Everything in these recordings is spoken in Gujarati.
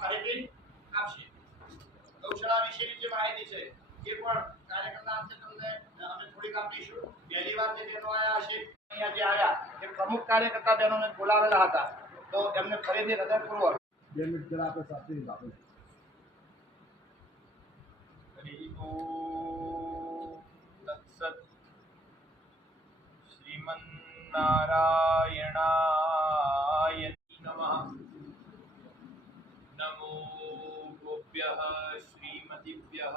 માહિતી આપશે. ગૌશાળા વિશેની જે માહિતી છે એ પણ કાર્યક્રમના અંતે તમને અમે થોડીક આપીશું. પહેલી વાર જે બહેનો આવ્યા હશે અહીંયા જે આવ્યા એ પ્રમુખ કાર્યકર્તા બહેનોને બોલાવેલા હતા, તો એમને ફરીથી હૃદયપૂર્વક 2 મિનિટ જરા આપણે સાથે આપો. તત્સત શ્રીમન્નારાયણાય નમઃ. નમો ગોભ્યઃ શ્રીમતીભ્યઃ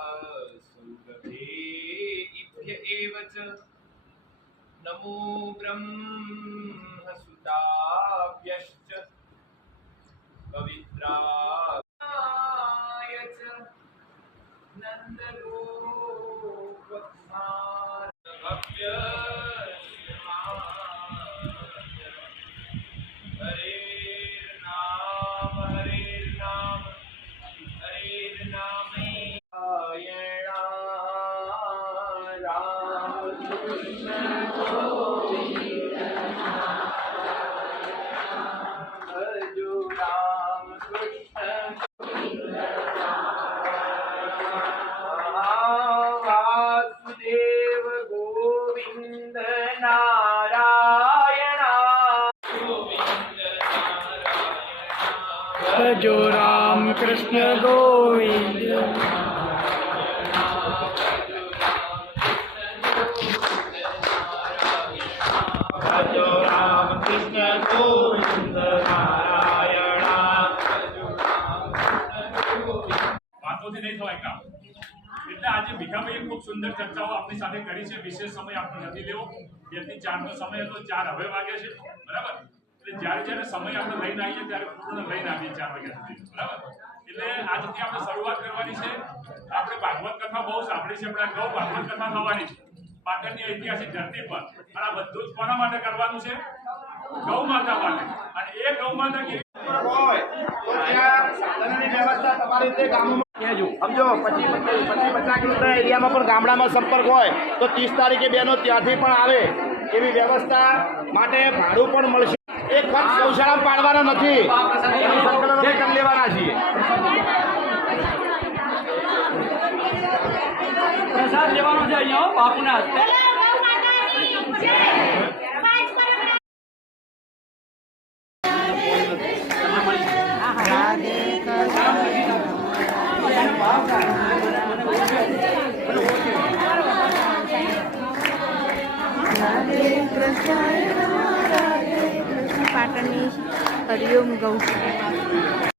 સૌરભેભ્ય એવ ચ. નમો બ્રહ્મસુતાભ્યશ્ચ પવિત્રાય ચ. નંદગોપકુમારભ્ય વાસુદેવ ગોવિંદ નારાયણ. જો રામ કૃષ્ણ ગોવિંદ. જો રામ કૃષ્ણ ગોવિંદ નારાયણ. વાતોથી નહીં થવાય કામ. એટલે આજે ભીખાભાઈએ ખૂબ સુંદર ચર્ચાઓ આપણી સાથે કરી છે. વિશેષ સમય આપણે નથી લેવો. 2 થી 4 નો સમય હતો, 4 હવે વાગે છે, બરાબર. એટલે જ્યારે સમય આપણે લઈને આવીએ ત્યારે પૂર્ણ લઈને આવીએ 4 વાગ્યા સુધી, બરાબર. એટલે આજથી આપણે શરૂઆત કરવાની છે. આપણે ભાગવત કથા બહુ સાંભળી છે, પણ ગૌ ભાગવત કથા થવાની છે પાટણની ઐતિહાસિક ધરતી પર. અને આ બધું જ કોના માટે કરવાનું છે? ગૌ માતા માટે. અને એ ગૌ માતા કેવી હોય તો ત્યાં સાધનની વ્યવસ્થા તમારી રીતે ગામોમાં સમજો. 50 કિલોમીટર એરિયામાં પણ ગામડામાં સંપર્ક હોય તો 30 તારીખે બહેનો ત્યાંથી પણ આવે એવી વ્યવસ્થા માટે ભાડું પણ મળશે. એ ખર્ચ ગૌશાળામાં પાડવાનો નથી, એની સંકલન અમે કરી લેવાના છીએ. પ્રસાદ લેવાનો છે અહીંયા બાપુના હસ્તે. પાટણની હરિઓમ ગૌશાળા.